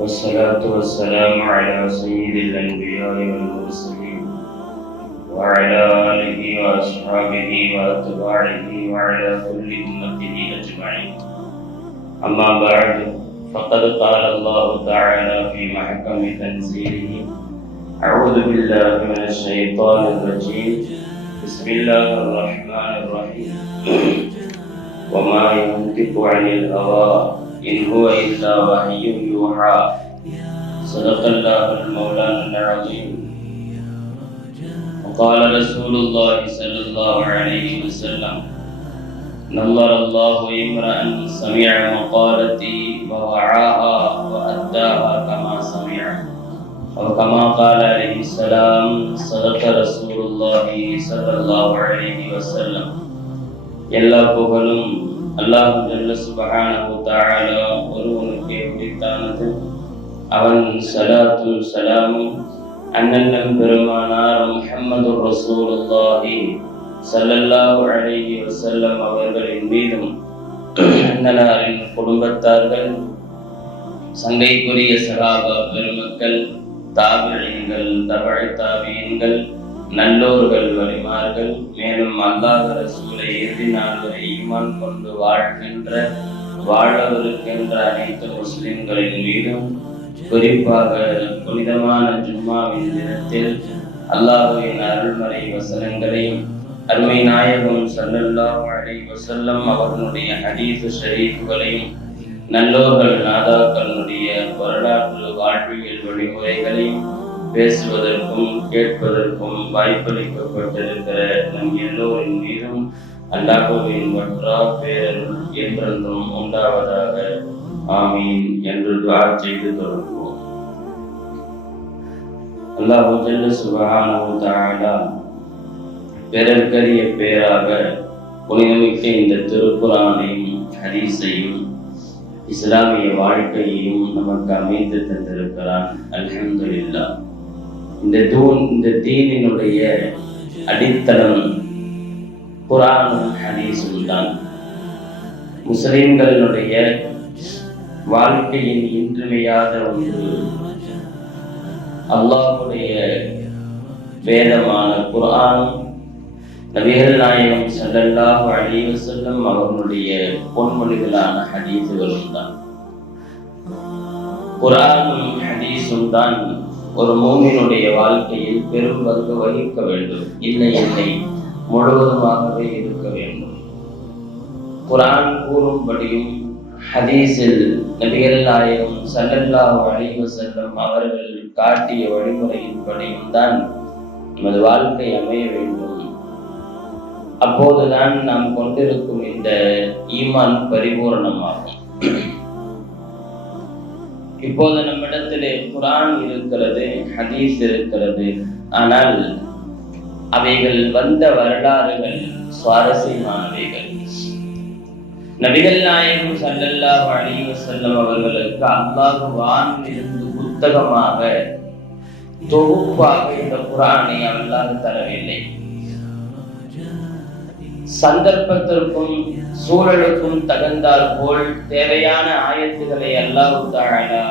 والصلاة والسلام على سيد الأنبياء والمرسلين وعلى آله وأصحابه وأتباعه وعلى كل أمته أجمعين. أما بعد، فقد قال الله تعالى في محكم تنزيله: أعوذ بالله من الشيطان الرجيم، بسم الله الرحمن الرحيم. وما ينطق عن الهوى إن هو إلا وحي يوحى. صدق الله المولانا العظيم. وقال رسول الله صلى الله عليه وسلم: نظر الله امرأ سمع مقالتي ووعاها وأداها كما سمع، أو كما قال عليه السلام: صدق رسول الله صلى الله عليه وسلم. எல்லா புகழும் அல்லாஹ் ஜல்ல சுப்ஹானஹு தஆலா ஒருவனுக்கே உரித்தானது. அவன் ஸலாத்தும் ஸலாமும் அண்ணன் பெருமானார் முஹம்மது ரசூலுல்லாஹி ஸல்லல்லாஹு அலைஹி வஸல்லம் அவர்களின் மீதும், அண்ணலாரின் குடும்பத்தார்கள், சங்கைக்குரிய சஹாபா பெருமக்கள், தாபிஈன்கள், தபஅ தாபிஈன்கள், நல்லோர்கள், வலிமார்கள், மேலும் அல்லாஹ் ரசூலை இறுதி நாள் வரை ஈமான் கொண்டு வாழவிருக்கின்ற அனைத்து முஸ்லிம்களின் மீதும், குறிப்பாக புனிதமான ஜும்மாவின் தினத்தில் அல்லாஹ்வின் அருள்மறை வசனங்களையும் அருமை நாயகம் ஸல்லல்லாஹு அலைஹி வஸல்லம் அவர்களுடைய ஹதீஸ் ஷரீஃப்களையும் நல்லோர்கள் நாதாக்களுடைய வரலாற்று வாழ்வியல் வழிமுறைகளையும் பேசுவதற்கும் கேட்பதற்கும் வாய்ப்பளிக்கப்பட்டிருக்கிற நம் எல்லோரின் மீதும் அல்லாஹ்வின் வற்றா பேரருள் என்றென்றும் உண்டாவதாக. ஆமீன் என்று துஆ செய்து தொடங்குவோம். அல்லாஹ் ஜல்ல சுப்ஹானஹு தஆலா பெருக்கரிய பேராக புனிதமிக்க இந்த திருக்குர்ஆனையும் ஹதீஸையும் இஸ்லாமிய வாழ்க்கையையும் நமக்கு அமைத்து தந்திருக்கிறான். அல்ஹம்துலில்லாஹ். இந்த தீனினுடைய அடித்தளம் குர்ஆனும் ஹதீஸும் தான். முஸ்லிம்களுடைய வாழ்க்கையின் இன்றியமையாத ஒன்று அல்லாஹ்வுடைய வேதமான குர்ஆனும் நபிகள் நாயகம் ஸல்லல்லாஹு அலைஹி வஸல்லம் அவர்களுடைய பொன்மொழிகளான ஹதீஸுகளும் தான். குர்ஆனும் ஹதீஸும் தான் ஒரு மூமினுடைய வாழ்க்கையில் பெரும் பங்கு வகிக்க வேண்டும். இல்லை முழுவதுமாகவே இருக்க வேண்டும். குர்ஆன் கூறும்படியும் ஹதீஸில் நபிகள் நாயகம் ஸல்லல்லாஹு அலைஹி வஸல்லம் அவர்கள் காட்டிய வழிமுறையின்படியும் தான் நமது வாழ்க்கை அமைய வேண்டும். அப்போதுதான் நாம் கொண்டிருக்கும் இந்த ஈமான் பரிபூரணமாகும். இப்போது நம்மிடத்திலே குர்ஆன் இருக்கிறது, ஹதீஸ் இருக்கிறது. ஆனால் அவைகள் வந்த வரலாறுகள் சுவாரஸ்யமானவைகள். நபிகள் நாயகம் ஸல்லல்லாஹு அலைஹி வஸல்லம் அவர்களுக்கு அல்லாஹ் வானிலிருந்து புத்தகமாக தொகுப்பாக இந்த குர்ஆனை அல்லாஹ் தரவில்லை. சந்தர்ப்பத்திற்கும் சூழலுக்கும் தகுந்தால் போல் தேவையான ஆயத்துக்களை அல்லாஹ் தஆலா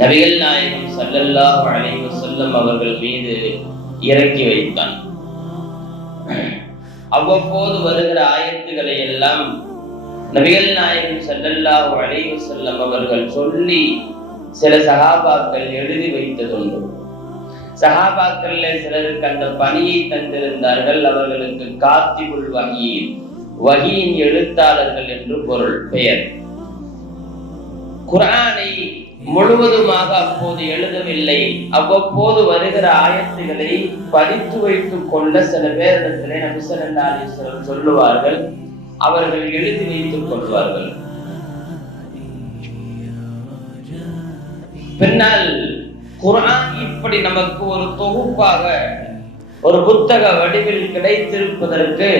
நபிகள் நாயகம் ஸல்லல்லாஹு அலைஹி வஸல்லம் அவர்கள் மீது இறக்கி வைத்தான். அவ்வப்போது வருகிற ஆயத்துக்களை எல்லாம் நபிகள் நாயகம் ஸல்லல்லாஹு அலைஹி வஸல்லம் அவர்கள் சொல்லி சில சஹாபாக்கள் எழுதி வைத்ததுண்டு. சஹாபாக்கள்ல சிலருக்கு அந்த பணியை தந்திருந்தார்கள். அவர்களுக்கு காத்திபுல் வஹி, வஹியின் எழுத்தாளர்கள் என்று பெயர். குர்ஆனை முழுவதுமாக அப்போது எழுதவில்லை. அவ்வப்போது வருகிற ஆயத்துகளை படித்து வைத்துக் கொள்ள சில பேரிடத்திலே நபி ஸல்லல்லாஹு அலைஹி வஸல்லம் சொல்லுவார்கள். அவர்கள் எழுதி வைத்துக் கொள்வார்கள். பின்னால் குர்ஆன் இப்படி நமக்கு ஒரு தொகுப்பாக ஒரு புத்தக வடிவில் கிடைத்திருப்பதற்கு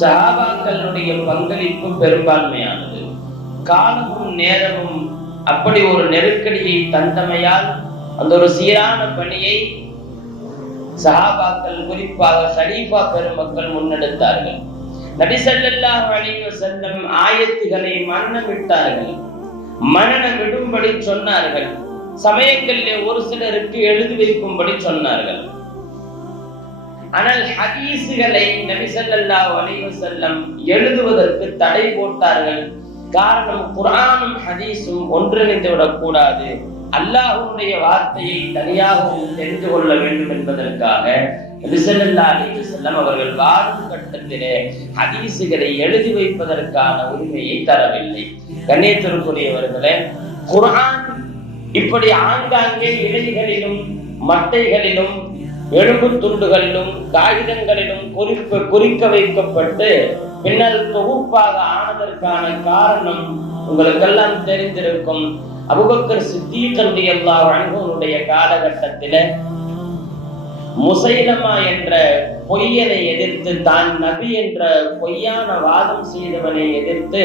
சஹாபாக்களுடைய பங்களிப்பு பெரும்பான்மையானது. காலமும் நேரமும் அப்படி ஒரு நெருக்கடியை தந்தமையால் அந்த ஒரு சீரான பணியை சஹாபாக்கள், குறிப்பாக ஸலீஃபா பெருமக்கள் முன்னெடுத்தார்கள். நபி ஸல்லல்லாஹு அலைஹி வஸல்லம் ஆயத்துகளை மன்னமிட்டார்கள். மனனம் விடும்படி சொன்னார்கள். சமயங்களிலே ஒரு சிலருக்கு எழுதி வைக்கும்படி சொன்னார்கள். ஆனால் ஹதீஸுகளை நபி ஸல்லல்லாஹு அலைஹி வஸல்லம் எழுதுவதற்கு தடை போட்டார்கள். காரணம், குர்ஆனும் ஹதீஸும் ஒன்றிணைந்து விடக்கூடாது, அல்லாஹ்வுடைய வார்த்தையை தனியாகவும் தெரிந்து கொள்ள வேண்டும் என்பதற்காக நபி ஸல்லல்லாஹு அலைஹி வஸல்லம் அவர்கள் வாழும் கட்டத்திலே ஹதீஸுகளை எழுதி வைப்பதற்கான உரிமையை தரவில்லை. கண்ணியத்திற்குரியவர்களே, குர்ஆன் இப்படி ஆங்காங்கே இலைகளிலும் மட்டைகளிலும் எலும்பு துண்டுகளிலும் காகிதங்களிலும் குறிக்க வைக்கப்பட்டு பின்னர் தொகுப்பாக ஆனதற்கான காரணம் உங்களுக்கெல்லாம் தெரிந்திருக்கும். அபூபக்கர் சித்தீக் ரலியல்லாஹு அன்ஹுவுடைய காலகட்டத்தில முசைலமா என்ற பொய்யனை எதிர்த்து, தான் நபி என்ற பொய்யான வாதம் செய்தவனை எதிர்த்து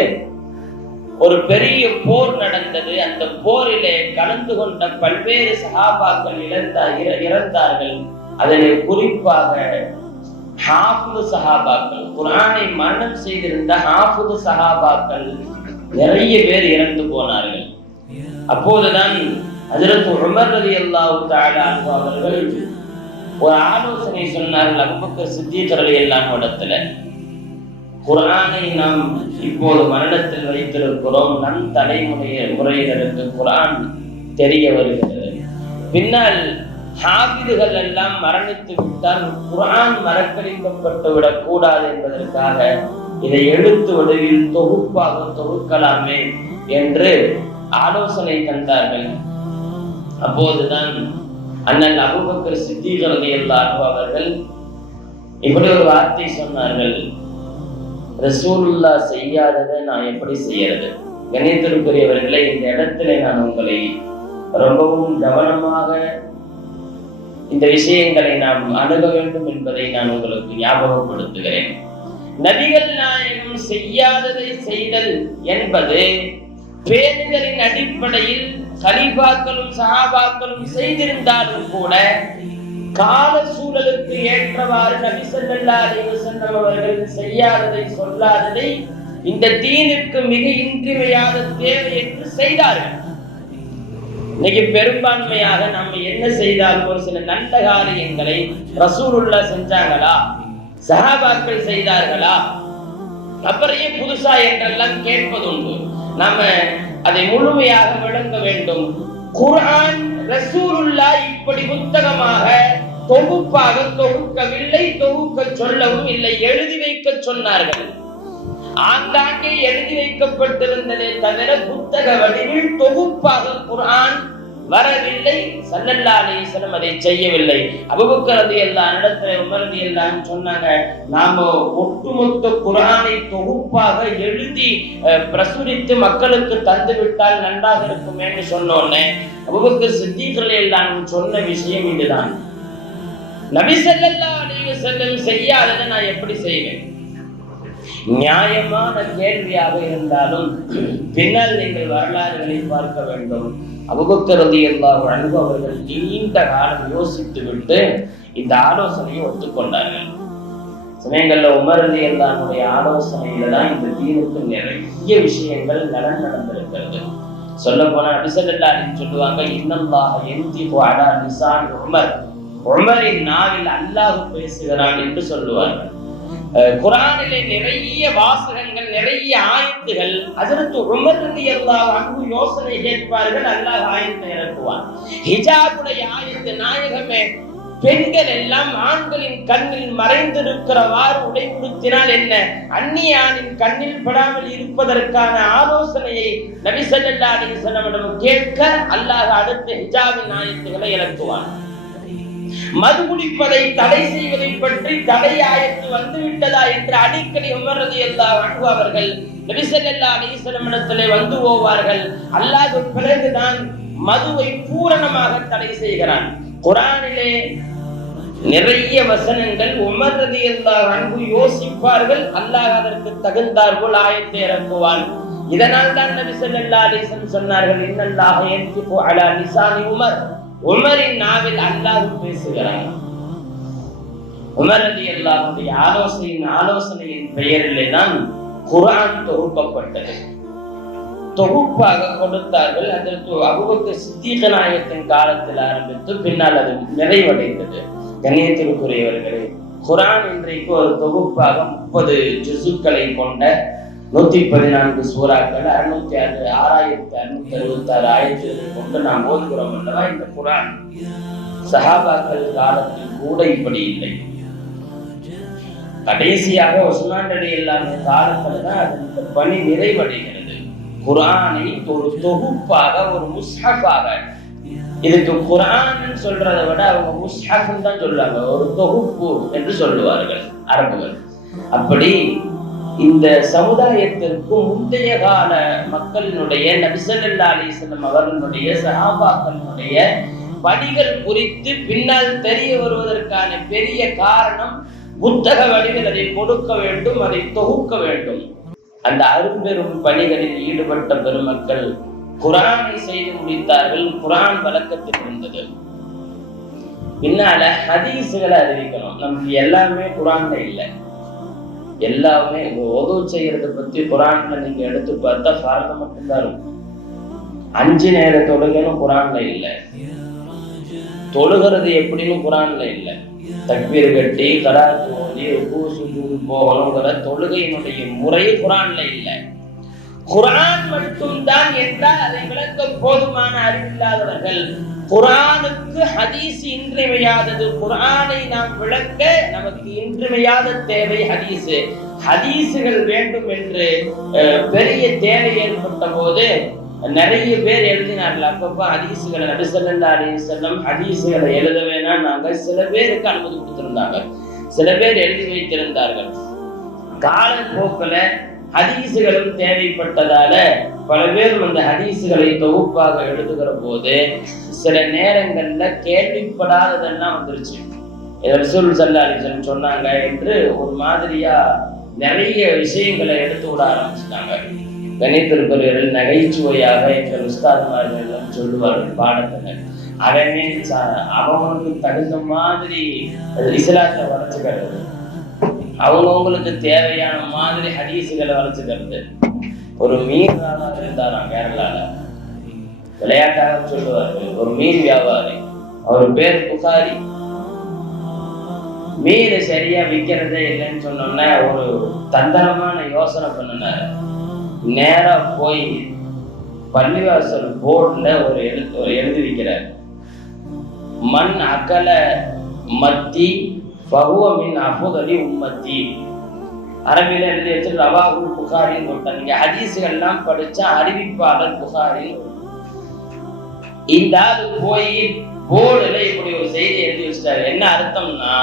ஒரு பெரிய போர் நடந்தது. அந்த போரிலே கலந்து கொண்ட பல்வேறு சஹாபாக்கள் இறந்தார்கள். அதில் குறிப்பாக ஹாஃபிது சஹாபாக்கள், குர்ஆனை மரணம் செய்திருந்த ஹாஃபிது சஹாபாக்கள் நிறைய பேர் இறந்து போனார்கள். அப்போதுதான் ஹஜ்ரத் உமர் ரலியல்லாஹு தஆலா அன்ஹு அவர்கள் ஒரு ஆலோசனை சொன்னார்கள். அபூபக்கர் சித்தீக் ரலியல்லாஹு அன்ஹு இடத்துல, குர்ஆனை நாம் இப்போது மரணத்தில் வைத்திருக்கிறோம், நம் தலைமுறையினருக்கு குர்ஆன் தெரிய வருகிறது. பின்னால் ஹாஃபிதுகள் எல்லாம் மரணித்து விட்டால் குர்ஆன் மறக்கடிக்கப்பட்டு விடக் கூடாது என்பதற்காக இதை எழுத்து வடிவில் தொகுப்பாக தொகுக்கலாமே என்று ஆலோசனை தந்தார்கள். அப்போதுதான் அண்ணன் அபூபக்கர் சித்தீக் ரலியல்லாஹு அன்ஹு அவர்கள் இப்படி ஒரு வார்த்தை சொன்னார்கள், ரசூலுல்லாஹ் செய்யாததை நான் எப்படி செய்யறது? கண்ணியத்திற்குரியவர்களே, இந்த இடத்துல நான் உங்களை ரொம்பவும் கவனமாக இந்த விஷயங்களை நாம் அணுக வேண்டும் என்பதை நான் உங்களுக்கு ஞாபகப்படுத்துகிறேன். நபிகள் நாயகம் செய்யாததை செய்தல் என்பது பேணுதலின் அடிப்படையில் கலீஃபாக்களும் சஹாபாக்களும் செய்திருந்தாலும் கூட கால சூழலுக்கு ஏற்றவாறு நபி ஸல்லல்லாஹு அலைஹி வஸல்லம் அவர்கள் செய்யாததை சொல்லாததை இந்த தீனுக்கு மிக இன்றியமையாத தேவை என்று செய்தார்கள். இன்னைக்கு பெரும்பான்மையாக நம்ம என்ன செய்தாலும் ஒரு சில நல்ல காரியங்களை ரசூலுல்லாஹ் செஞ்சாங்களா, சஹாபாக்கள் செய்தார்களா, அப்புறம் புதுசா என்றெல்லாம் கேட்பதுண்டு. நாம அதை முழுமையாக விளங்க வேண்டும். குர்ஆன் ரசூலுல்லாஹ் இப்படி புத்தகமாக தொகுப்பாக தொகுக்கவில்லை, தொகுக்க சொல்லவும் இல்லை, எழுதி வைக்க சொன்னார்கள். ஆங்காங்கே எழுதி வைக்கப்பட்டிருந்ததே தவிர புத்தக வடிவில் தொகுப்பாக குர்ஆன் வரவில்லை. ஸல்லல்லாஹு அலைஹி வஸல்லம் அதை செய்யவில்லை. அபூபக்கர் ரலியல்லாஹு அன்ஹு இடத்துல உமர் ரலியல்லாஹு அன்ஹு சொன்னாங்க, நாம ஒட்டுமொத்த குர்ஆனை தொகுப்பாக எழுதி பிரசுரித்து மக்களுக்கு தந்து விட்டால் நன்றாக இருக்கும் என்று சொன்னோன்னே அபூபக்கர் சித்தீக் ரலியல்லாஹு அன்ஹு சொன்ன விஷயம் இதுதான். நபி ஸல்லல்லாஹு அலைஹி வஸல்லம் செய்யாததை நான் எப்படி செய்வேன்? நியாயமான கேள்வியாக இருந்தாலும் பின்னால் நீங்கள் வரலாறுகளை பார்க்க வேண்டும். அபூபக்கர் ரலியல்லாஹு அன்ஹு அவர்கள் நீண்ட காலம் யோசித்து விட்டு இந்த ஆலோசனையை ஒத்துக்கொண்டார்கள். சமயங்கள்ல உமர் ரலியல்லாஹு அன்ஹுடைய ஆலோசனையில தான் இந்த தீனுக்கு நிறைய விஷயங்கள் நடந்திருக்கிறது. சொல்ல போனா நபி ஸல்லல்லாஹு அலைஹி சொல்லுவாங்க, இன்னல்லாஹ யன்திகு அலா லிசான் உமர், உமரின் நாவில் அல்லாஹ் பேசுகிறான் என்று சொல்லுவார்கள். குர்ஆனிலே நிறைய வாசகங்கள், நிறைய ஆயத்துகள் ஹஜ்ரத் உமர் ரலியல்லாஹு அன்ஹு யோசனை கேட்பார்கள், அல்லாஹ் ஆயத்தை இறக்குவான். ஹிஜாபுடைய ஆயத்து, நாயகமே பெண்கள் எல்லாம் ஆண்களின் கண்ணில் மறைந்திருக்கிறவாறு உடை உடுத்தினால் என்ன, அந்நிய ஆணின் கண்ணில் படாமல் இருப்பதற்கான ஆலோசனையை நபி ஸல்லல்லாஹு அலைஹி வஸல்லம் கேட்க அல்லாஹ் அடுத்த ஹிஜாபின் ஆயத்துகளை இறக்குவான். மது குடிப்பதை தடை செய்வதை பற்றி தடை ஆயத்து வந்து விட்டதா என்று அடிக்கடி உமர் ரலியல்லாஹு அன்ஹு அவர்கள் நபி ஸல்லல்லாஹு அலைஹி வஸல்லம் இடத்திலே வந்து போவார்கள். அல்லாஹ் பிறகுதான் மதுவை பூரணமாக தடை செய்கிறான். குர்ஆனிலே நிறைய வசனங்கள் உமர் ரலியல்லாஹு அன்ஹு யோசிப்பார்கள், அல்லாஹ் அதற்கு தகுந்தாற்போல் ஆயத்தை இறக்குவான். இதனால் தான் நபி ஸல்லல்லாஹு அலைஹி வஸல்லம் சொன்னார்கள், இன்னல்லாஹ யன்திகு அலா லிசானி உமர், உமரின் நாவில் அல்லாஹ் பேசுகிறான். உமர் ரலியல்லாஹு அன்ஹுடைய ஆலோசனையின் பெயரிலே தான் குர்ஆன் தொகுக்கப்பட்டது. தொகுப்பாக கொடுத்தார்கள். அதற்கு அபூபக்கர் சித்தீக் நாயகத்தின் காலத்தில் ஆரம்பித்து பின்னால் அது நிறைவடைந்தது. கண்ணியத்திற்குரியவர்களே, குர்ஆன் இன்றைக்கு ஒரு தொகுப்பாக 30 ஜுசுக்களை கொண்ட 114 சூறாக்கள் 6666 ஆயத்துகளை கொண்டு நாம் ஓதுகிறோம் அல்லவா. இந்த குர்ஆன் சஹாபாக்கள் காலத்தில் கூட இப்படி இல்லை. கடைசியாக உஸ்மான் ரலியல்லாஹு அன்ஹு காலத்துல தான் அந்த பணி நிறைவடைகிறது. குர்ஆனை ஒரு தொகுப்பாக, ஒரு முஸ்ஹஃபாக, இதுக்கு குர்ஆன் சொல்றதை விட அவங்க முஸ்ஹஃப்னு தான் சொல்லுவாங்க, ஒரு தொகுப்பு என்று சொல்லுவார்கள் அரபுகள். அப்படி இந்த சமுதாயத்திற்கு முந்தைய கால மக்களினுடைய நபி ஸல்லல்லாஹு அலைஹி வஸல்லம் அவர்களுடைய சஹாபாக்களுடைய பணிகள் குறித்து பின்னால் தெரிய வருவதற்கான பெரிய காரணம் புத்தக வடிவில் அதை கொடுக்க வேண்டும், அதை தொகுக்க வேண்டும். அந்த அரும்பெரும் பணிகளில் ஈடுபட்ட பெருமக்கள் குர்ஆனை செய்து முடித்தார்கள். குர்ஆன் வழக்கத்தில் இருந்தது. பின்னால ஹதீஸ்களை அறிவிக்கணும். நமக்கு எல்லாமே குர்ஆன்ல இல்லை. எல்லாமே உதவு செய்யறத பத்தி குர்ஆன்ல நீங்க எடுத்து பார்த்தா ஃபர்து மட்டும்தான் இருக்கும். 5 நேர தொழுகைன்னு குர்ஆன்ல இல்லை. தொழுகிறது எப்படின்னு குர்ஆன்ல இல்லை. தக்பீர் கட்டி கராத்து ஓதி ருக்கு சுஜூத் போகணுங்கிற தொழுகையினுடைய முறை குர்ஆன்ல இல்லை. குர்ஆன் மட்டும்தான் என்றால் அதை விளக்க போதுமான அறிவில்லாதவர்கள். குர்ஆனுக்கு ஹதீஸ் இன்றியமையாதது. குர்ஆனை நாம் விளக்க நமக்கு இன்றியமையாத தேவை ஹதீஸ். ஹதீஸுகள் வேண்டும் என்று பெரிய தேவை ஏற்பட்ட போது நிறைய பேர் எழுதினார்கள். அப்பப்ப ஹதீஸுகளை நபி ஸல்லல்லாஹு அலைஹி வஸல்லம் ஹதீஸுகளை எழுத வேணாம் நாங்க சில பேருக்கு அனுமதி கொடுத்திருந்தாங்க. சில பேர் எழுதி வைத்திருந்தார்கள். காலப்போக்கில் ஹதீஸுகளும் தேவைப்பட்டதால பல பேர் அந்த ஹதீஸுகளை தொகுப்பாக எழுதுகிற போது சில நேரங்கள்ல கேள்விப்படாததெல்லாம் வந்துருச்சு. ரசூல் ஸல்லல்லாஹு அலைஹி வஸல்லம் சொன்னாங்க என்று ஒரு மாதிரியா நிறைய விஷயங்களை எடுத்து விட ஆரம்பிச்சிட்டாங்க. கணித்திருப்பவர்கள் நகைச்சுவையாக எங்கள் உஸ்தாதுமார்கள் சொல்லுவார்கள் பாடத்துல. அவனுக்கு தகுந்த மாதிரி இஸ்லாத்தை வளர்த்துக்கிறது, அவங்கவுங்களுக்கு தேவையான மாதிரி ஹதீஸுகளை வளர்த்துக்கிறது. ஒரு மீன் வியாபாரி இருந்தாராம் கேரளால, விளையாட்டாக சொல்லுவார்கள். ஒரு மீன் வியாபாரி, அவர் பேர் புகாரி. மீன் சரியா விற்கிறதே இல்லைன்னு சொன்னோன்னா ஒரு தந்திரமான யோசனை பண்ணினாரு. நேரா போய் பள்ளிவாசல் போர்டுல ஒரு எழுதி வைக்கிறார். மண் அகல மத்தி ஃபஹுவ மின் அஃதலி உம்மத்தி. அரபியில எழுதி வச்சு ரவாஹுல் புகாரின்னு போட்டாங்க. நீங்க ஹதீஸ்கள்லாம் படிச்சா அறிவிப்பாளர் புகாரி. இந்த ஆளு போய் போர்டுல இப்படி ஒரு செய்தி எழுதி வச்சிட்டாரு. என்ன அர்த்தம்னா,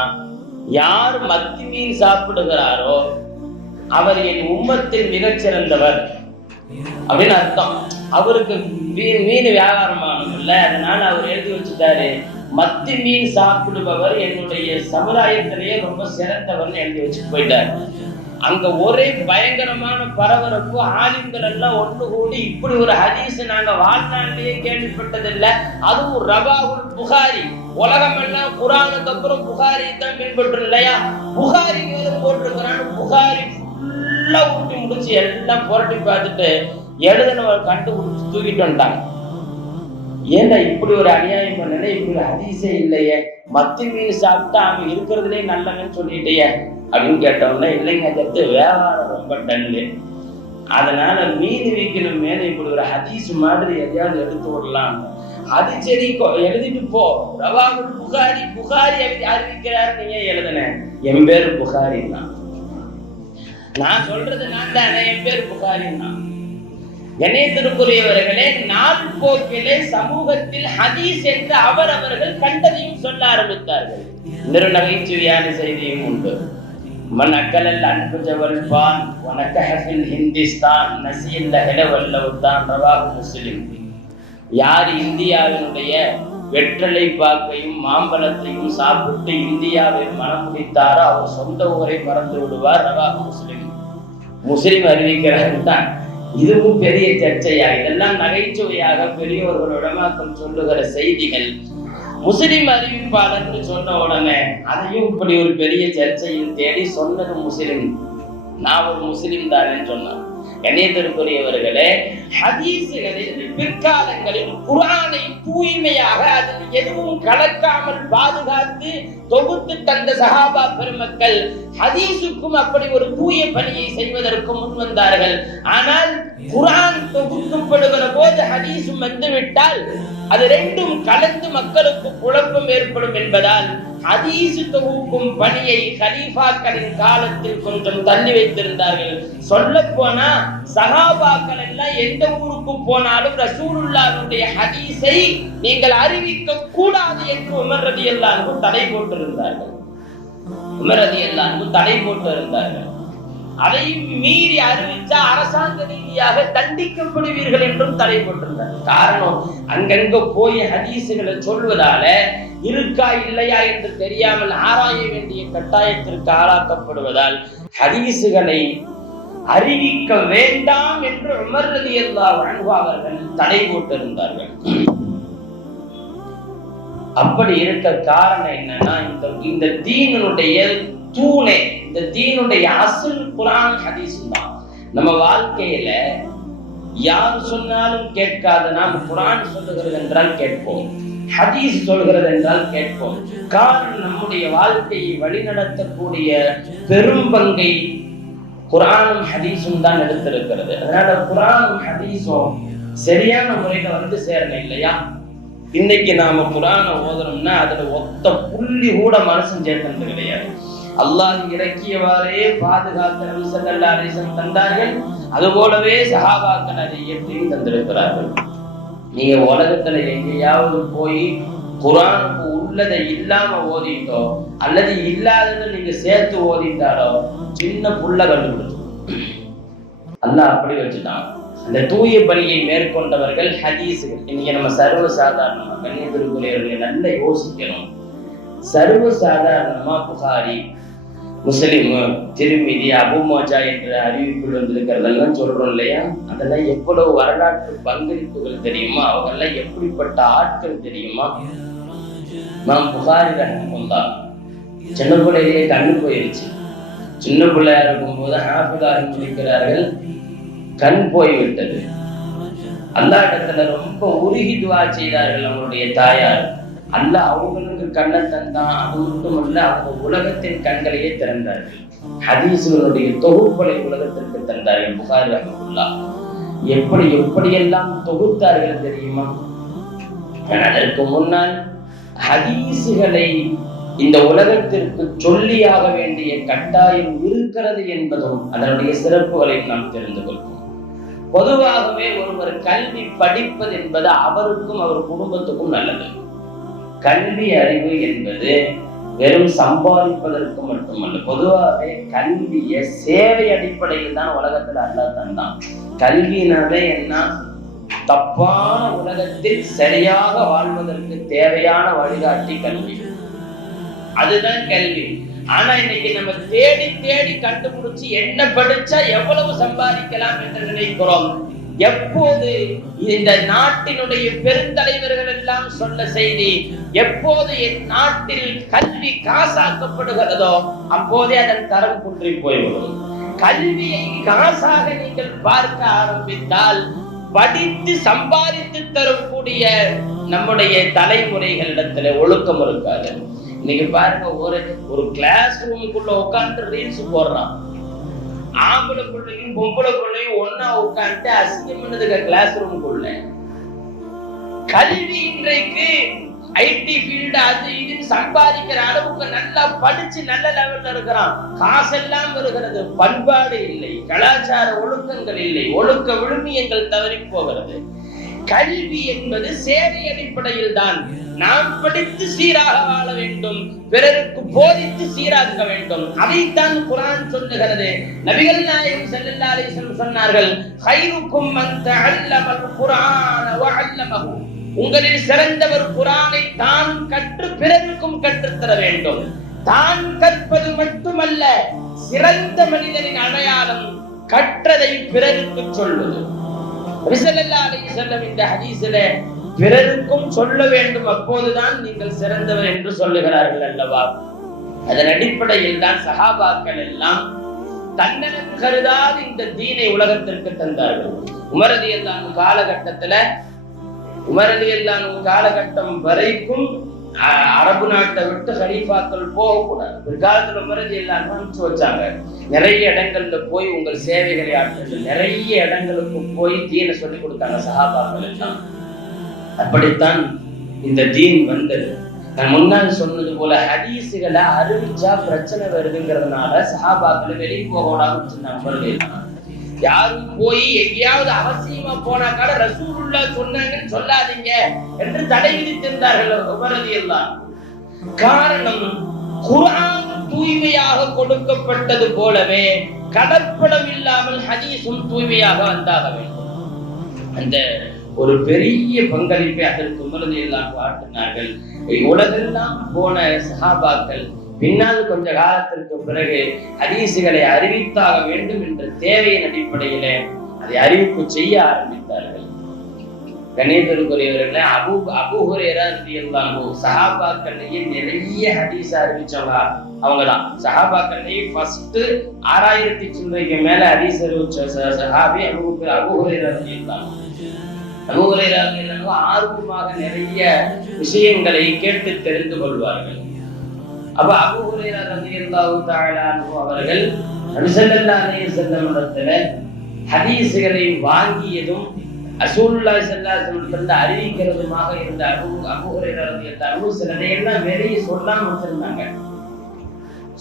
யார் மத்தி மீன் சாப்பிடுகிறாரோ அவர் என் உம்மத்தில் மிகச்சிறந்தவர் அப்படின்னு அர்த்தம். அவருக்கு மீன் வியாபாரமானும் இல்ல, அதனால அவர் எழுதி வச்சுட்டாரு, மத்தி மீன் சாப்பிடுபவர் என்னுடைய சமுதாயத்திலேயே ரொம்ப சிறந்தவர்னு எழுதி வச்சுட்டு போயிட்டாரு. அங்க ஒரே பயங்கரமான பரபரப்பு. ஆலிம்கள் எல்லாம் ஒன்று கூடி இப்படி ஒரு ஹதீஸ் நாங்க வாழ்நாளிலேயே கேள்விப்பட்டதில்லை, அதுவும் ரவாஹுல் புகாரி. உலகம் எல்லாம் குர்ஆனுக்கு அப்புறம் புகாரி தான் பின்பற்றும் இல்லையா, புகாரி போட்டிருக்கிறான். புகாரி ஃபுல்லா ஊட்டி முடிச்சு எல்லாம் புரட்டி பார்த்துட்டு எழுதினவர் கண்டுபிடிச்சு தூக்கிட்டு வந்துட்டாங்க. ஏன்டா இப்படி ஒரு அநியாயம் பண்ணல, இப்படி ஒரு ஹதீஸே இல்லையே, மத்தி மீன் சாப்பிட்டா அவன் இருக்கிறதுலே நல்லவன்னு சொல்லிட்டேயே அப்படின்னு கேட்டோம்னா, இல்லைங்க கத்து வியாபாரம் ரொம்ப டல்லு, அதனால மீன் விற்கணும் மேல இப்படி ஒரு ஹதீஸ் மாதிரி எதையாவது எடுத்து விடலாம். அது சரி எழுதிட்டு போ, ரவாஹுல் புகாரி, புகாரி அறிவிக்கிறார், நீங்க எழுதுன, என் பேரு புகாரி தான், நான் சொல்றது நான் தானே, என் பேரு புகாரி தான். கணேசருக்குரியவர்களே, நாள் போக்கிலே சமூகத்தில் ஹதீஸ் என்று அவர்கள் கண்டதையும் சொல்ல ஆரம்பித்தார்கள். நகைச்சுவையான செய்தியும் உண்டு. மன் அக்கலல் அன்புஜவல் பான் வனக்கஹில் ஹிந்துஸ்தான் நசியல்ல ஹெலவல்லவுதான் ரவாஹு முஸ்லிம். யார் இந்தியாவினுடைய வெற்றலை பாக்கையும் மாம்பழத்தையும் சாப்பிட்டு இந்தியாவில் மனம் முடித்தாரோ அவர் சொந்த ஊரை மறந்து விடுவார். ரவாஹு முஸ்லிம். முஸ்லிம் அறிவிக்கிறார் தான். இதுவும் பெரிய சர்ச்சையா, இதெல்லாம் நகைச்சுவையாக பெரியவர்கள் உலமாக்கள் சொல்லுகிற செய்திகள். முஸ்லிம் அறிவிப்பாளர்னு சொன்ன உடனே அதையும் இப்படி ஒரு பெரிய சர்ச்சையில் தேடி சொன்னது முஸ்லிம், நான் ஒரு முஸ்லிம் தானேன்னு சொன்னான். கண்ணியத்திற்குரியவர்களே, ஹதீஸுகளில் பிற்காலங்களில் குர்ஆனை தூய்மையாக அதில் எதுவும் கலக்காமல் பாதுகாத்து தொகுத்து தந்த சஹாபா பெருமக்கள் ஹதீஸுக்கும் அப்படி ஒரு தூய பணியை செய்வதற்கு முன் வந்தார்கள். ஆனால் குர்ஆன் தொகுக்கப்படுகிற போது ஹதீஸும் வந்துவிட்டால் அது ரெண்டும் கலந்து மக்களுக்கு குழப்பம் ஏற்படும் என்பதால் ஹதீஸ் தொகுக்கும் பணியை கலீஃபாக்களின் காலத்தில் கொஞ்சம் தள்ளி வைத்திருந்தார்கள். சொல்ல போனா சஹாபாக்கள் எல்லாம் எந்த ஊருக்கு போனாலும் ரசூலுல்லாஹ்வுடைய ஹதீஸை நீங்கள் அறிவிக்க கூடாது என்று உமர் ரலியல்லாஹு அன்ஹு தடை போட்டிருந்தார்கள். அதை மீறி அறிவிச்சா அரசாங்க ரீதியாக தண்டிக்கப்படுவீர்கள் என்றும் தடை போட்டிருந்தார். காரணம், அங்கங்க போய் ஹதீஸுகளை சொல்வதால இருக்கா இல்லையா என்று தெரியாமல் ஆராய வேண்டிய கட்டாயத்திற்கு ஆளாக்கப்படுவதால் ஹதீஸுகளை அறிவிக்க வேண்டாம் என்று உமர் ரலியல்லாஹு அன்ஹு அவர்கள் தடை போட்டிருந்தார்கள். அப்படி இருக்க காரணம் என்னன்னா, இந்த தீனுடைய தூணே, இந்த தீனுடைய அசல் குர்ஆன் ஹதீஸ் தான். நம்ம வாழ்க்கையில யார் சொன்னாலும் கேட்காத நாம் குர்ஆன் சொல்லுகிறது என்றால் கேட்போம், ஹதீஸ் சொல்கிறது என்றால் கேட்போம். காரணம், நம்முடைய வாழ்க்கையை வழிநடத்தக்கூடிய பெரும் பங்கை குர்ஆனும் ஹதீஸும் தான் எடுத்திருக்கிறது. அதனால குர்ஆனும் ஹதீஸும் சரியான முறையில வந்து சேரணும் இல்லையா? இன்னைக்கு நாம குர்ஆனை ஓதுறோம்னா அதுல ஒத்த புள்ளி கூட மனசும் சேர்த்தது கிடையாது. அல்லாஹ் இறக்கியவாறே பாதுகாத்த நபி ஸல்லல்லாஹு அலைஹி வஸல்லம் தந்தார்கள். அதுபோலவே சஹாபாக்கள் அதை ஏற்றியும் தந்திருக்கிறார்கள். நீங்க உலகத்துல எங்கேயாவது போய் குர்ஆனுக்கு உள்ளதை இல்லாம ஓதிட்டோ அல்லது இல்லாததை நீங்க சேர்த்து ஓதிட்டாலோ சின்ன புள்ள கண்டுபிடிச்சு அல்லாஹ் அப்படி வச்சுட்டான். அந்த தூய பணியை மேற்கொண்டவர்கள் ஹதீஸுகள். இன்னைக்கு நம்ம சர்வ சாதாரணமா கண்ணியத்திற்குரியவர்களை நல்லா யோசிக்கணும். சர்வ சாதாரணமா புகாரி, முஸ்லிம், திருமிதி, அபூ மாஜா என்ற அறிவிப்புகள் வந்திருக்கிறதெல்லாம் சொல்றோம் இல்லையா? அதெல்லாம் எவ்வளவு வரலாற்று பங்களிப்புகள் தெரியுமா? அவங்க எல்லாம் எப்படிப்பட்ட ஆட்கள் தெரியுமா? நாம் புகாரி ரஹ்மத்துல்லாஹ் சின்ன பிள்ளையிலேயே கண்ணு போயிருச்சு. சின்ன பிள்ளையா இருக்கும் போது ஹாஃபிதாக முடிக்கிறார்கள், கண் போய்விட்டது. அல்லாஹ் இடத்துல ரொம்ப உருகி துஆ செய்தார்கள் அவங்களுடைய தாயார். அல்லாஹ் அவங்களுக்கு கண்ணை தந்தான். அது மட்டுமல்ல, அவங்க உலகத்தின் கண்களையே திறந்தார்கள். ஹதீஸுகளுடைய தொகுப்புகளை உலகத்திற்கு தந்தார்கள். புகாரி ரஹ்மத்துல்லாஹ் எப்படியெல்லாம் தொகுத்தார்கள் தெரியுமா? அதற்கு முன்னால் ஹதீஸுகளை இந்த உலகத்திற்கு சொல்லியாக வேண்டிய கட்டாயம் இருக்கிறது என்பதும் அதனுடைய சிறப்புகளை நாம் தெரிந்து கொள்வோம். பொதுவாகவே ஒருவர் கல்வி படிப்பது என்பது அவருக்கும் அவர் குடும்பத்துக்கும் நல்லது. கல்வி அறிவு என்பது வெறும் சம்பாதிப்பதற்கு மட்டுமல்ல. பொதுவாகவே கல்வியை சேவை அடிப்படையில் தான் உலகத்துல அல்லாஹ் தந்தான். கல்வினாலே என்ன? தப்பான உலகத்தில் சரியாக வாழ்வதற்கு தேவையான வழிகாட்டி கல்வி, அதுதான் கல்வி. ஆனா இன்னைக்கு நம்ம தேடி தேடி கண்டுபிடிச்சு என்ன படிச்சா எவ்வளவு சம்பாதிக்கலாம் என்று நினைக்கிறோம். எப்போது இந்த நாட்டினுடைய பெருந்தலைவர்கள் எல்லாம் சொன்ன செய்தி, எப்போது என் நாட்டில் கல்வி காசாக்கப்படுகிறதோ அப்போதே அதன் தரம் குன்றி போய்விடும். கல்வியை காசாக நீங்கள் பார்க்க ஆரம்பித்தால் படித்து சம்பாதித்து தரக்கூடிய நம்முடைய தலைமுறைகளிடத்துல ஒழுக்கம் இருக்காது. இன்னைக்கு பாருங்க, ஒரு கிளாஸ் ரூமுக்குள்ள உட்காந்து ரீல்ஸ் போடுறான். ஆம்பளை பிள்ளையும் பொம்பளை பிள்ளையும் ஒன்னா உட்காந்து அசிங்கம் பண்ணதுக்கு கிளாஸ் ரூமுக்குள்ள. கல்வி இன்றைக்கு ஐடி ஃபீல்டு அது இதுன்னு சம்பாதிக்கிற அளவுக்கு நல்லா படிச்சு நல்ல லெவல்ல இருக்கிறான். காசெல்லாம் வருகிறது, பண்பாடு இல்லை, கலாச்சார ஒழுக்கங்கள் இல்லை, ஒழுக்க விழுமியங்கள் தவறி போகிறது. கல்வி என்பது சேவை அடிப்படையில் தான். நாம் படித்து சீராக வாழ வேண்டும், பிறருக்கு போதித்து சீராக்க வேண்டும். அதைத்தான் குர்ஆன் சொல்லுகிறது. நபிகள் நாயகம் ஸல்லல்லாஹு அலைஹி வஸல்லம் சொன்னார்கள், "கைருக்கும் மன் தஅல்லமல் குர்ஆன வ அல்லமஹு." உங்களில் சிறந்தவர் குர்ஆனை தான் கற்று பிறருக்கும் கற்றுத்தர வேண்டும். தான் கற்பது மட்டுமல்ல, சிறந்த மனிதனின் அடையாளம் கற்றதை பிறருக்கு சொல்வது. நபி ஸல்லல்லாஹு அலைஹி வஸல்லம் இந்த ஹதீஸிலே பிறருக்கும் சொல்ல வேண்டும், அப்போதுதான் நீங்கள் சிறந்தவர் என்று சொல்லுகிறார்கள் அல்லவா? அதன் அடிப்படையில் தான் சஹாபாக்கள் எல்லாம் தன்னலம் கருதாது இந்த தீனை உலகத்திற்கு தந்தார்கள். உமர் ரலியல்லாஹு காலகட்டம் வரைக்கும் அரபு நாட்டை விட்டு கலீஃபாக்கள் போகக்கூடாது. பிற்காலத்துல உமர் ரலியல்லாஹு அனுப்பிச்சு வச்சாங்க. நிறைய இடங்கள்ல போய் உங்கள் சேவைகளை ஆற்றுங்கள், நிறைய இடங்களுக்கு போய் தீனை சொல்லி கொடுத்தாங்க சஹாபாக்கள் எல்லாம். அப்படித்தான் இந்த தீன் வந்தது. நான் முன்னால் சொன்னது போல ஹதீஸுகளை அறிவிச்சா பிரச்சனை வருதுங்கிறதுனால சஹாபாக்களை வெளியே போகக்கூடாதுன்னு சொன்னாங்க. யாரும் போய் எங்கேயாவது அவசியமா போனா கூட ரசூலுல்லாஹ் சொன்னாங்கன்னு சொல்லாதீங்க என்று தடை விதித்திருந்தார்கள் உமர் ரலியல்லாஹு. காரணம், குர்ஆன் தூய்மையாக கொடுக்கப்பட்டது போலவே கடற்படம் இல்லாமல் ஹதீஸும் தூய்மையாக வந்தாக வேண்டும். அந்த ஒரு பெரிய பங்களிப்பை அதற்கு உமர் ரலியல்லாஹு ஆற்றினார்கள். உலகெல்லாம் போன சஹாபாக்கள் பின்னால் கொஞ்ச காலத்திற்கு பிறகு ஹதீஸுகளை அறிவித்தாக வேண்டும் என்ற தேவையின் அடிப்படையில அதை அறிவிப்பு செய்ய ஆரம்பித்தார்கள். கணேசருக்குரியவர்களே, அபூ ஹுரைரா ரலியல்லாஹு சஹாபாக்கள்லயே நிறைய ஹதீஸ் அறிவிச்சவங்க அவங்கதான். சஹாபாக்கள்லயே ஃபர்ஸ்ட் 6000 சில்லறைக்கு மேல ஹதீஸ் அறிவிச்ச சஹாபி அபூ ஹுரைரா ரலியல்லாஹு. அபூ ஹுரைரா ரலியல்லாஹு ஆர்வமாக நிறைய விஷயங்களை கேட்டு தெரிந்து கொள்வார்கள். அப்ப அபூ ஹுரைரா ரலியல்லாஹு தஆலா அன்ஹு அவர்கள் நபி ஸல்லல்லாஹு அலைஹி வஸல்லம் இடத்துல ஹதீஸ்களை வாங்கியதும் ரசூலுல்லாஹி ஸல்லல்லாஹு அலைஹி வஸல்லம் அறிவிக்கிறதுமாக இருந்த அபூ ஹுரைரா ரலியல்லாஹு அன்ஹு சிலதையெல்லாம் வெளியே சொல்லாம வச்சிருந்தாங்க.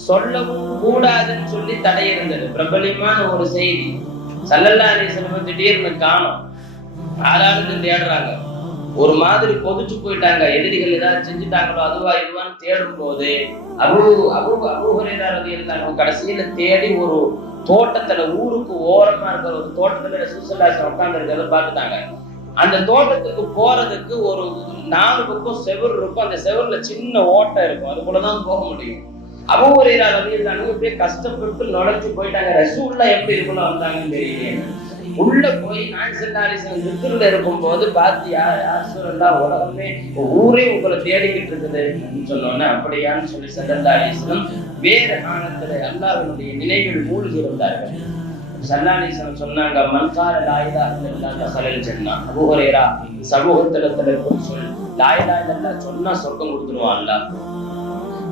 சொல்லவும் கூடாதுன்னு சொல்லி தடை இருந்தது. பிரபலியமான ஒரு செய்தி, ஸல்லல்லாஹு அலைஹி வஸல்லம் திடீர்னு காணோம். ஆளாளுக்கு தேடுறாங்க. ஒரு மாதிரி கொதிச்சு போயிட்டாங்க. எதிரிகள் ஏதாவது செஞ்சுட்டாங்களோ அதுவா இதுவான்னு தேடும் போது அபூ ஹுரைரா ரலியல்லாஹு அன்ஹு கடைசியில தேடி ஒரு தோட்டத்துல, ஊருக்கு ஓரமா இருக்கிற ஒரு தோட்டத்துல ரசூலுல்லாஹி ஸல்லல்லாஹு அலைஹி வஸல்லம் உட்கார்ந்து இருக்கிறத பார்த்துட்டாங்க. அந்த தோட்டத்துக்கு போறதுக்கு ஒரு 4 பக்கம் செவுரு இருக்கும். அந்த செவுருல சின்ன ஓட்டை இருக்கும். அது போலதான் போக முடியும். அபூ ஹுரைரா ரலியல்லாஹு அன்ஹு அப்படியே கஷ்டப்பட்டு நுழைச்சு போயிட்டாங்க. ரசூலுல்லாஹ் எப்படி இருக்குன்னு வந்தாங்கன்னு தெரியல. உள்ள போய் நான் ஸல்லல்லாஹு இருக்கும் போது பாத்தியா ரசூலுல்லாஹ், உலகமே ஊரே உங்களை தேடிக்கிட்டு இருக்குது சொன்னோன்னே அப்படியான்னு சொல்லி ஸல்லல்லாஹு அலைஹி வஸல்லம் வேற காலத்துல அல்லாஹ்வினுடைய நினைவில் மூழ்கி இருந்தார்கள். ஸல்லல்லாஹு அலைஹி வஸல்லம் சொன்னாங்க, மன் கால லா இலாஹா இல்லல்லாஹ் தஹலல் ஜன்னah. அபூ ஹுரைரா சமூகத்துல சொல், லா இலாஹா இல்லல்லாஹ் சொன்னா சொர்க்கம் கொடுத்துருவான் அல்லாஹ்.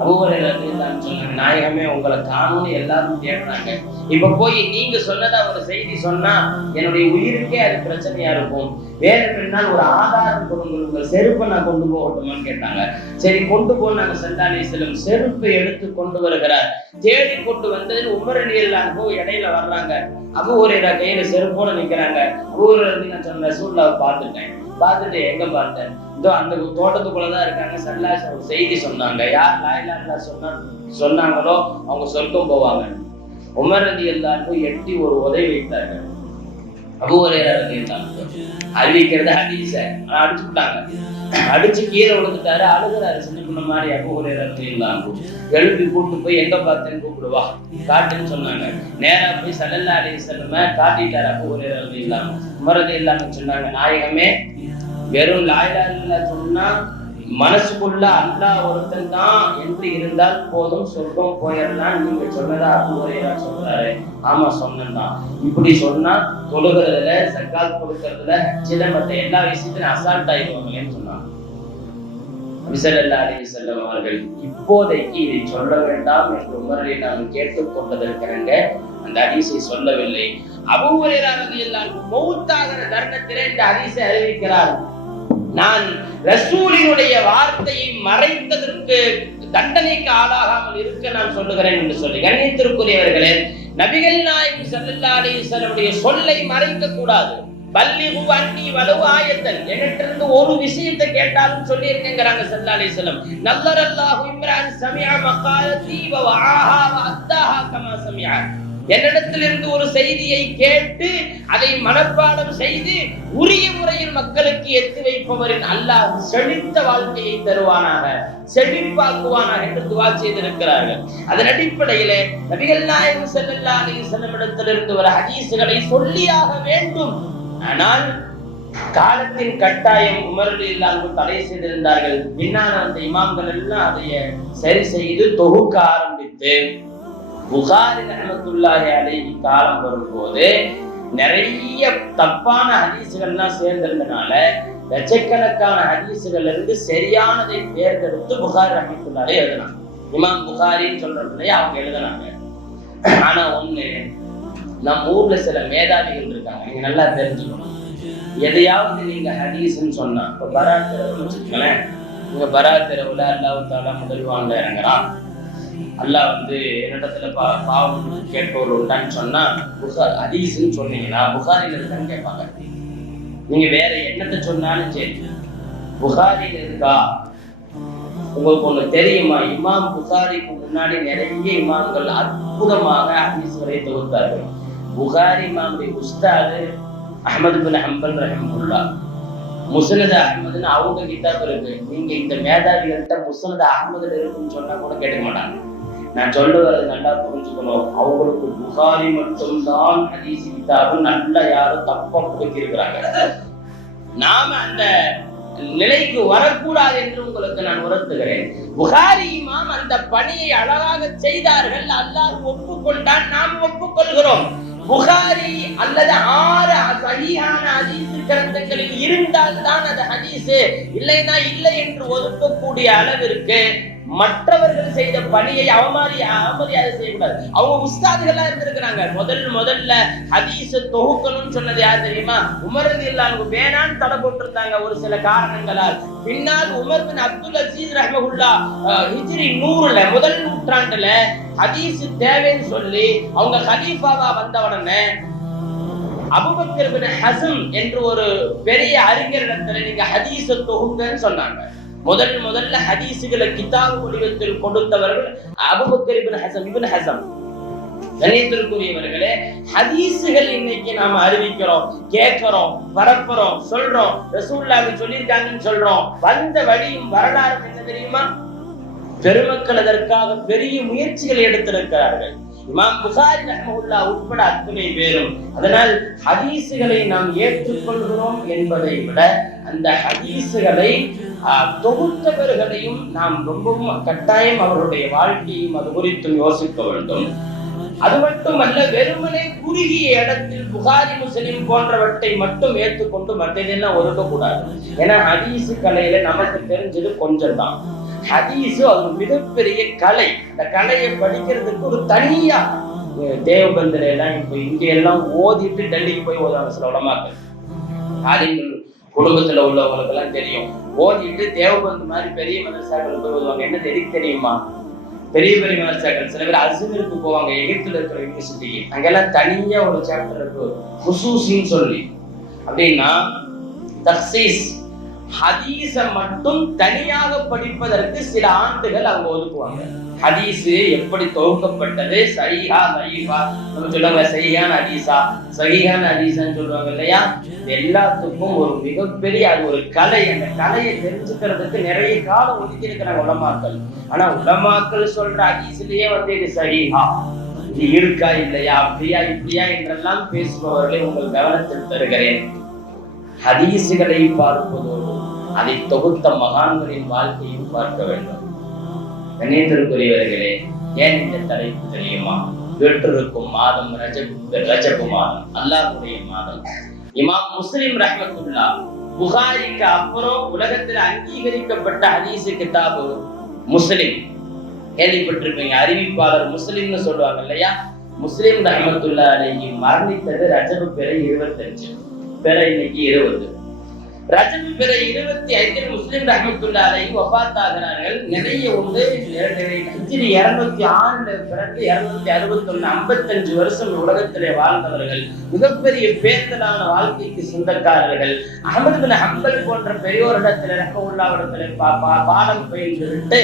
அபூ ஹுரைரா ரலியல்லாஹு சொன்னாங்க, நாயகமே உங்களை காணும்னு எல்லாரும் தேடுறாங்க. இப்ப போய் நீங்க சொன்னதா ஒரு செய்தி சொன்னா என்னுடைய உயிருக்கே அது பிரச்சனையா இருக்கும். வேற பின்னால் ஒரு ஆதாரம் கொடுங்க, உங்கள் செருப்பை நான் கொண்டு போகட்டுமான்னு கேட்டாங்க. சரி கொண்டு போனாங்க. ஸல்லல்லாஹு அலைஹி வஸல்லம் செருப்பை எடுத்து கொண்டு வருகிறார். தேடி கொண்டு வந்ததில் உமர் ரலியல்லாஹு அன்ஹு இடையில வர்றாங்க. அபூ ஹுரைரா கையில செருப்போட நிக்கிறாங்க. அபூ ஹுரைரா நான் சொன்ன ரசூலுல்லாஹ் பார்த்துட்டு எங்க பார்த்தேன், இதோ அந்த தோட்டத்துக்குள்ளதான் இருக்காங்க. ஸல்லல்லாஹு அலைஹி வஸல்லம் செய்தி சொன்னாங்க, யார் லா இலாஹா இல்லல்லாஹ் சொன்னாங்களோ அவங்க சொர்க்கம் போவாங்க. உமர் ரலியல்லாஹு அன்ஹு எட்டி ஒரு உதவி வைத்தார்கள். அபூ ஹுரைரா ரலியல்லாஹு அன்ஹு அறிவிக்கிறத ஹதீஸ அடிச்சு விட்டாங்க. அடிச்சு கீழே விழுந்துட்டாரு. அழுகுறாரு சின்ன பொண்ணு மாதிரி. அபூ ஹுரைரா ரலியல்லாஹு அன்ஹு எழுப்பி கூப்பிட்டு போய் எங்க பார்த்தேன்னு கூப்பிடுவா காட்டுன்னு சொன்னாங்க. நேரா போய் ஸல்லல்லாஹு அலைஹி வஸல்லம் காட்டிட்டாரு அபூ ஹுரைரா ரலியல்லாஹு அன்ஹு. உமர் ரலியல்லாஹு அன்ஹு சொன்னாங்க, நாயகமே வெறும் லா இலாஹா இல்லல்லாஹ் சொன்னா மனசுக்குள்ள அல்லாஹ் ஒருத்தன் தான் என்று இருந்தால் போதும், சொர்க்கம் போயிடலாம். நீங்க சொன்னதா அபூ ஹுரைரா சொல்றாரு. ஆமா சொன்னதான். இப்படி சொன்னா தொழுகிறதுல, ஜக்காத் கொடுக்கறதுல, சில மற்ற எல்லா விஷயத்திலும் அசால்ட் ஆயிடுவாங்களேன்னு சொன்னாங்க. நபி ஸல்லல்லாஹு அலைஹி வஸல்லம் அவர்கள் இப்போதைக்கு இதை சொல்ல வேண்டாம் என்று உமரை நாம் கேட்டுக்கொண்டதற்கிறங்க அந்த ஹதீஸை சொல்லவில்லை. அபூ ஹுரைரா ரலியல்லாஹு அன்ஹு மௌத்தாகிற தருணத்திலே இந்த ஹதீஸை அறிவிக்கிறார். நான் ரசூலினுடைய வார்த்தையை மறைத்ததற்கு தண்டனைக்கு ஆளாகாமல் இருக்க நான் சொல்லுகிறேன் என்று சொல்லி, கண்ணியத்திற்குரியவர்களே, நபிகள் நாயகம் ஸல்லல்லாஹு அலைஹி வஸல்லம் சொல்லை மறைக்க கூடாது. பல்லிகு அன்னி வலவு ஆயத்தன், என்னிடத்திலிருந்து ஒரு விஷயத்தை கேட்டாலும் சொல்லி இருக்கேங்கிறாங்க ஸல்லல்லாஹு அலைஹி வஸல்லம். நல்லரல்லாஹு இம்ரான் சமிஅ மகாலதி வ வஆஹா வ அத்தாஹா கமா சமிஅ. என்னிடத்திலிருந்து ஒரு செய்தியை கேட்டு அதை மனப்பாடம் செய்து உரிய முறையில் மக்களுக்கு எத்தி வைப்பவரின் அல்லாஹ் செழித்த வாழ்க்கையை தருவானாக, செழிப்பாக்குவானாக என்று துஆ செய்திருக்கிறார்கள். அதன் அடிப்படையிலே நபிகள் நாயகம் ஸல்லல்லாஹு அலைஹி வஸல்லம் இடத்திலிருந்து ஒரு ஹதீஸ்களை சொல்லியாக வேண்டும். ஆனால் காலத்தின் கட்டாயம் உமர் ரலியல்லாஹு அன்ஹு தடை செய்திருந்தார்கள். பின்னால் அந்த இமாம்கள் எல்லாம் அதை சரி செய்து தொகுக்க ஆரம்பித்து புகாரி ரஹ்மத்துல்லாஹி அலைஹி காலம் வரும்போது நிறைய தப்பான ஹதீசுகள்லாம் சேர்ந்திருந்தனால லட்சக்கணக்கான ஹதீசுகள்ல இருந்து சரியானதை தேர்ந்தெடுத்து புகாரி ரஹ்மத்துல்லாஹி எழுதினாங்க. இமாம் புகாரின்னு சொல்றதுலயே அவங்க எழுதினாங்க. ஆனா ஒண்ணு, நம்ம ஊர்ல சில மேதாவிகள் இருக்காங்க, நீங்க நல்லா தெரிஞ்சுக்கணும். எதையாவது நீங்க ஹதீஸ்ன்னு சொன்னா, இப்ப பராத் தெருவுன்னு வச்சுக்கோங்களேன், நீங்க பராத் தெருவுல அல்லாஹ் தஆலா முதல்வான்ல இறங்குறான், அல்லாஹ் என்னிடத்துல பாவம் கேட்பவர் உண்டான்னு சொன்னா ஹதீஸ்ன்னு சொன்னீங்கன்னா புகாரில இருக்கான்னு கேட்பாங்க. நீங்க வேற என்னத்தை சொன்னாலும் சரி, புகாரில இருக்கா? உங்களுக்கு ஒண்ணு தெரியுமா? இமாம் புகாரிக்கு முன்னாடி நிறைய இமாம்கள் அற்புதமாக ஹதீஸ்களை தொகுத்தார்கள். புகாரி இமாமுடைய உஸ்தாது அஹ்மது பின் ஹம்பல் ரஹிமஹுல்லாஹ், முஸ்னத் அஹ்மதுன்னு அவங்க கிதாப் இருக்கு. நீங்க இந்த மேதாவிகள்கிட்ட முஸ்னத் அஹ்மதுல இருக்குன்னு சொன்னா கூட கேட்க மாட்டாங்க. நான் சொல்லுவது நல்லா புரிஞ்சுக்கணும். அவங்களுக்கு புகாரி மட்டும்தான் ஹதீஸ் கிதாபு நல்லா யாரும் தப்பா புகுத்தி இருக்கிறாங்க. நாம அந்த நிலைக்கு வரக்கூடாது என்று உங்களுக்கு நான் உணர்த்துகிறேன். புகாரி இமாம் அந்த பணியை அழகாக செய்தார்கள். அல்லாஹ் ஒப்புக்கொண்டான், நாம் ஒப்புக்கொள்கிறோம். புகாரி அல்லது 6 சஹீஹான ஹதீஸ் கிரந்தங்களில் இருந்தால் தான் அது ஹதீஸ், இல்லைன்னா இல்லை என்று ஒதுக்கக்கூடிய அளவிற்கு மற்றவர்கள் செய்த பணியை அவமரியாதை செய்யக்கூடாது. அவங்க உஸ்தாதுகளா இருந்திருக்கிறாங்க. முதல்ல ஹதீஸ் தொகுக்கணும்னு சொன்னது யார் தெரியுமா? உமர் ரலியல்லாஹு அன்ஹு வேணான்னு தடை போட்டிருந்தாங்க ஒரு சில காரணங்களால். பின்னால் உமர் பின் அப்துல் அசீஸ் ரஹ்மஹுல்லாஹ் ஹிஜ்ரி 100ல முதல் நூற்றாண்டுல ஹதீஸ் தேவைன்னு சொல்லி அவங்க கலீஃபாவா வந்த உடனே அபூபக்கர் பின் ஹஸம் என்று ஒரு பெரிய அறிஞரிடத்துல நீங்க ஹதீஸ் தொகுங்கன்னு சொன்னாங்க. முதல்ல ஹதீசுகளை கிதாபு வடிவத்தில் கொடுத்தவர்கள் அபூபக்கர் இப்னு ஹஸம். கண்ணியத்திற்குரியவர்களே, ஹதீசுகள் இன்னைக்கு நாம அறிவிக்கிறோம், கேட்கிறோம், பரப்புறோம், சொல்றோம், ரசூலுல்லாஹி சொல்லியிருக்காங்கன்னு சொல்றோம். வந்த வழியும் வரலாறு என்ன தெரியுமா? பெருமக்கள் அதற்காக பெரிய முயற்சிகளை எடுத்திருக்கிறார்கள். இமாம் புகாரி ரஹ்மத்துல்லாஹி உட்பட அத்தனை பேரும். அதனால் ஹதீசுகளை நாம் ஏற்றுக்கொள்கிறோம் என்பதை விட அந்த ஹதீசுகளை தொகுத்தவர்களையும் நாம் ரொம்பவும் கட்டாயம் அவருடைய வாழ்க்கையும் அது குறித்து யோசிக்க வேண்டும். அது மட்டுமல்ல, வெறுமனே குறுகிய இடத்தில் புகாரி முஸ்லிம் போன்றவற்றை மட்டும் ஏற்றுக்கொண்டு மற்றதெல்லாம் ஒதுக்கக்கூடாது. ஏன்னா ஹதீஸ் கலையில நமக்கு தெரிஞ்சது கொஞ்சம் தான். ஹதீஸ் அது மிகப்பெரிய கலை. அந்த கலையை படிக்கிறதுக்கு ஒரு தனியா தேவபந்தில எல்லாம் இப்ப இங்க எல்லாம் ஓதிட்டு டெல்லிக்கு போய் ஓதாங்க சில உலமாக்கள். ஆலிம்கள் குடும்பத்துல உள்ளவங்களுக்கு எல்லாம் தெரியும். ஓதிட்டு தேவபந்து மாதிரி பெரிய மதரசாக்கள் போய் ஓதுவாங்க. என்ன தெரியுமா? பெரிய மதரசாக்கள் சில பேர் அஸ்ஹருக்கு போவாங்க, எகிப்துல இருக்கிற யூனிவர்சிட்டிக்கு. அங்கெல்லாம் தனியா ஒரு சாப்டர் இருக்கு, குசூசின்னு சொல்லி. அப்படின்னா தக்சீஸ் ஹதீஸ மட்டும் தனியாக படிப்பதற்கு சில ஆண்டுகள் அவங்க ஒதுக்குவாங்க. ஹதீஸ் எப்படி தொகுக்கப்பட்டது, சஹீஹா தைஃபா, நம்ம சொல்லுவாங்க சஹீஹான ஹதீஸா சஹீஹான ஹதீஸான்னு சொல்லுவாங்க இல்லையா? எல்லாத்துக்கும் ஒரு மிகப்பெரிய அது ஒரு கலை. அந்த கலையை தெரிஞ்சுக்கிறதுக்கு நிறைய காலம் ஒதுக்கி இருக்கிறாங்க உலமாக்கள். ஆனா உலமாக்கள் சொல்ற ஹதீஸ்லயே இது சஹீஹா, இது இருக்கா இல்லையா, அப்படியா இப்படியா என்றெல்லாம் பேசுபவர்களை உங்கள் கவனத்தில் தருகிறேன். ஹதீசுகளை பார்ப்பதோடு அதை தொகுத்த மகான்களின் வாழ்க்கையும் பார்க்க வேண்டும். கண்ணியத்திற்குரியவர்களே, ஏன் இந்த தலைப்பு தெரியுமா? வீட்டிற்கும் மாதம் ரஜபு மாதம், அல்லாஹ்வுடைய மாதம். இமாம் முஸ்லிம் ரஹ்மத்துல்லாஹ் புகாரிக்கு அப்புறம் உலகத்தில் அங்கீகரிக்கப்பட்ட ஹதீஸ் கிதாபு முஸ்லிம். கேள்விப்பட்டிருப்பீங்க, அறிவிப்பாளர் முஸ்லிம்னு சொல்லுவாங்க இல்லையா? முஸ்லிம் ரஹ்மத்துல்லாஹி அலைஹி மரணித்தது ரஜபு பிறை 25, பிறை இன்னைக்கு 20. ரஜபு பிறை 25 முஸ்லிம் ரஹ்மத்துல்லாஹி அலைஹி வஃபாத் ஆகிறார்கள். நிறைய உண்டு. ஹிஜ்ரி 206ல பிறந்து 261 55 வருஷம் உலகத்திலே வாழ்ந்தவர்கள். மிகப்பெரிய பேர்தலான வாழ்க்கைக்கு சொந்தக்காரர்கள். அஹ்மது பின் ஹம்பல் போன்ற பெரியோரிடத்தில் ரஹ்மத்துல்லாஹிடத்தில் பாடம் பயின்று விட்டு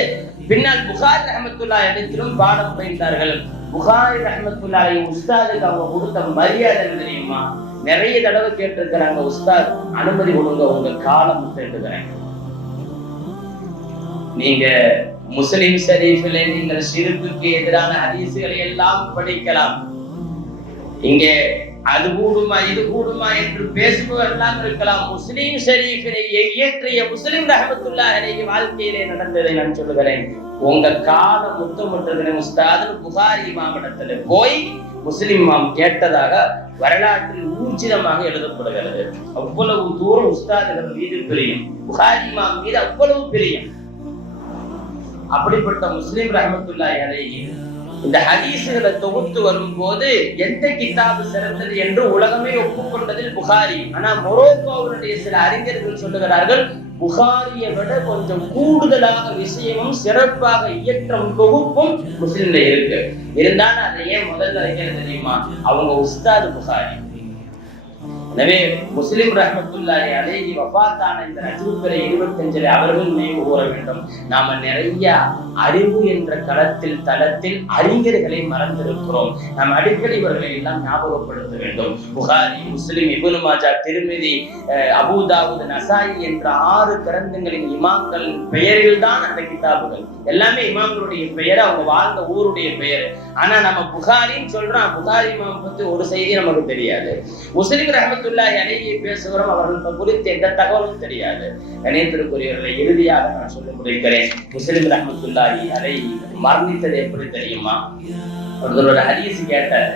பின்னால் புகாரி ரஹ்மத்துல்லாஹி இடத்திலும் பாடம் பயின்றார்கள். புகாரி ரஹ்மத்துல்லாஹி உஸ்தாதுக்கு அவங்க கொடுத்த மரியாதை தெரியுமா? நிறைய தடவை கேட்டிருக்கிறாங்க, உஸ்தாத் அனுமதி கொடுங்க, உங்க காலம் கேட்டுக்கிறேன். நீங்க முஸ்லிம் ஷரீஃபில் நீங்கள் ஷிர்க்குக்கு எதிரான ஹதீஸ்களை எல்லாம் படிக்கலாம். இங்கே அது கூடுமா இது கூடுமா என்று பேசுபவரெல்லாம் இருக்கலாம். முஸ்லிம் ஷரீஃபினை இயற்றிய முஸ்லிம் ரஹ்மத்துல்லாஹி அலைஹி வாழ்க்கையிலே நடந்ததை நான் சொல்லுகிறேன். உங்க கால முத்தமிட்டிருக்கிற உஸ்தாது புகாரி இமாமிடத்துல போய் முஸ்லிம் இமாம் கேட்டதாக வரலாற்றில் ஊர்ஜிதமாக எழுதப்படுகிறது. அவ்வளவு தூரம் உஸ்தாதுகள் மீது பிரியம், புகாரி இமாம் மீது அவ்வளவு பிரியம். அப்படிப்பட்ட முஸ்லிம் ரஹ்மத்துல்லாஹி அலைஹி இந்த ஹதீஸுகளை தொகுத்து வரும்போது எந்த கிதாபு சிறந்தது என்று உலகமே ஒப்புக்கொண்டதில் புகாரி. ஆனா மொரோக்கோவுடைய சில அறிஞர்கள் சொல்லுகிறார்கள், புகாரியை விட கொஞ்சம் கூடுதலாக விஷயமும் சிறப்பாக இயற்றம் தொகுப்பும் முஸ்லிம்ல இருக்கு. இருந்தாலும் அதை ஏன் முதல்ல அறிஞர் தெரியுமா? அவங்க உஸ்தாது புகாரி. எனவே முஸ்லிம் ரஹ்மத்துல்லாஹி அலைஹி வஃபாத்தான இந்த ரஜபு பிறை 25 அவர்கள் நினைவு கூற வேண்டும். நாம நிறைய அறிவு என்ற தளத்தில் அறிஞர்களை மறந்திருக்கிறோம். நாம் அடிக்கடி இவர்களை எல்லாம் ஞாபகப்படுத்த வேண்டும். புகாரி, முஸ்லிம், இப்னு மாஜா, திர்மிதி, அபூ தாவூத், நசாயி என்ற 6 கிரந்தங்களின் இமாம்களின் பெயரில் தான் அந்த கிதாபுகள். எல்லாமே இமாம்களுடைய பெயர், அவங்க வாழ்ந்த ஊருடைய பெயர். ஆனா நம்ம புகாரின்னு சொல்றோம், புகாரி இமாம் பத்தி ஒரு செய்தி நமக்கு தெரியாது. முஸ்லிம் ரஹ்மத்துல்லாஹி அலைஹி பேசுகிறோம், அவர்கள் குறித்து எந்த தகவலும் தெரியாது. கணியத்திற்குரியவர்களை இறுதியாக நான் சொல்ல முடிக்கிறேன். முஸ்லிம் ரஹ்மத்துல்லாஹி அலைஹி மரணித்தது எப்படி தெரியுமா? ஒரு ஹதீஸ் கேட்டார்.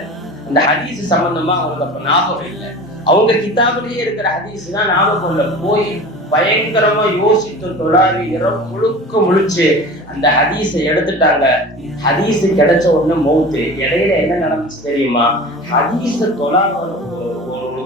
அந்த ஹதீஸ் சம்பந்தமா அவங்களுக்கு அப்ப ஞாபகம் இல்லை. அவங்க கிதாபிலேயே இருக்கிற ஹதீஸ் தான் ஞாபகம் இல்லை. போய் பயங்கரமா யோசித்து தொழாவி இரவு முழுக்க முழிச்சு அந்த ஹதீஸை எடுத்துட்டாங்க. ஹதீஸ் கிடைச்ச உடனே மௌத்து. இடையில என்ன நடந்துச்சு தெரியுமா? ஹதீஸ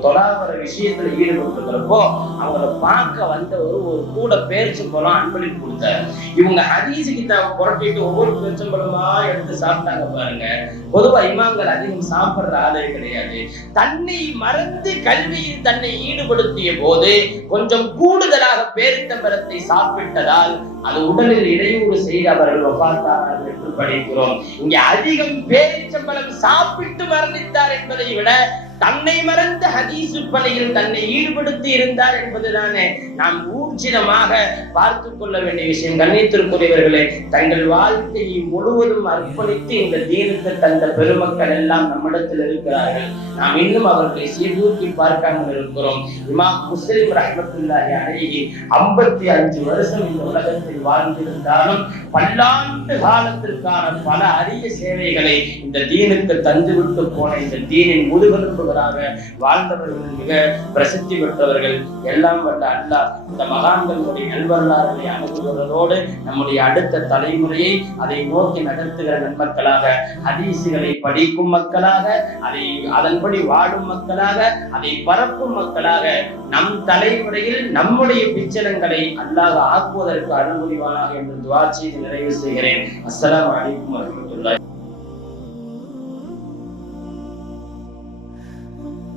தொழாவர விஷயத்துல ஈடுபட்டிருக்கிறப்போ அவங்கள பார்க்க வந்தவர் ஒரு கூட பேரிச்சம்பழம் அன்பளிப்பு கொடுத்தாரு. இவங்க ஹதீஸ் கிதாபை புரட்டிட்டு ஒவ்வொரு பேரிச்சம்பழமா எடுத்து சாப்பிட்டாங்க பாருங்க. பொதுவா இமாம்கள் அதிகம் சாப்பிடுற ஆளே கிடையாது. தன்னை மறந்து கல்வியில் தன்னை ஈடுபடுத்திய போது கொஞ்சம் கூடுதலாக பேரிச்சம்பழத்தை சாப்பிட்டதால் அது உடலில் இடையூறு செய்து அவர்கள் வஃபாத்தானார்கள் என்று படிக்கிறோம். இங்கே அதிகம் பேரிச்சம்பழம் சாப்பிட்டு மரணித்தார் என்பதை விட தன்னை மறந்த ஹதீஸ் பணியில் தன்னை ஈடுபடுத்தி இருந்தார் என்பதுதானே நாம் ஊர்ஜிதமாக பார்த்து கொள்ள வேண்டிய விஷயம். கண்ணியத்திற்குரியவர்களே, தங்கள் வாழ்க்கையை முழுவதும் அர்ப்பணித்து இந்த தீனுக்கு தந்த பெருமக்கள் எல்லாம் நம்மிடத்தில் இருக்கிறார்கள். நாம் இன்னும் அவர்களை சீர்தூக்கி பார்க்காமல் இருக்கிறோம். இமாம் முஸ்லிம் ரஹ்மத்துல்லாஹி அலைஹி 55 வருஷம் இந்த உலகத்தில் வாழ்ந்திருந்தாலும் பல்லாண்டு காலத்திற்கான பல அரிய சேவைகளை இந்த தீனுக்கு தந்துவிட்டு போன இந்த தீனின் முதுகெலும்பு வாழ்ந்தவர்கள், மிக பிரசித்தி பெற்றவர்கள். எல்லாம் வல்ல அல்லாஹ் இந்த மகான்களுடைய நல்வரலாறுகளை அணுகுவதோடு நம்முடைய அடுத்த தலைமுறையை அதை நோக்கி நடத்துகிற நன்மக்களாக, ஹதீசுகளை படிக்கும் மக்களாக, அதை அதன்படி வாழும் மக்களாக, அதை பரப்பும் மக்களாக நம் தலைமுறையில் நம்முடைய பிச்சலங்களை அல்லாஹ் ஆக்குவதற்கு அருள்புரிவானாக என்று துஆ செய்து நிறைவு செய்கிறேன். அஸ்ஸலாமு அலைக்கும் வரஹ்மத்துல்லாஹி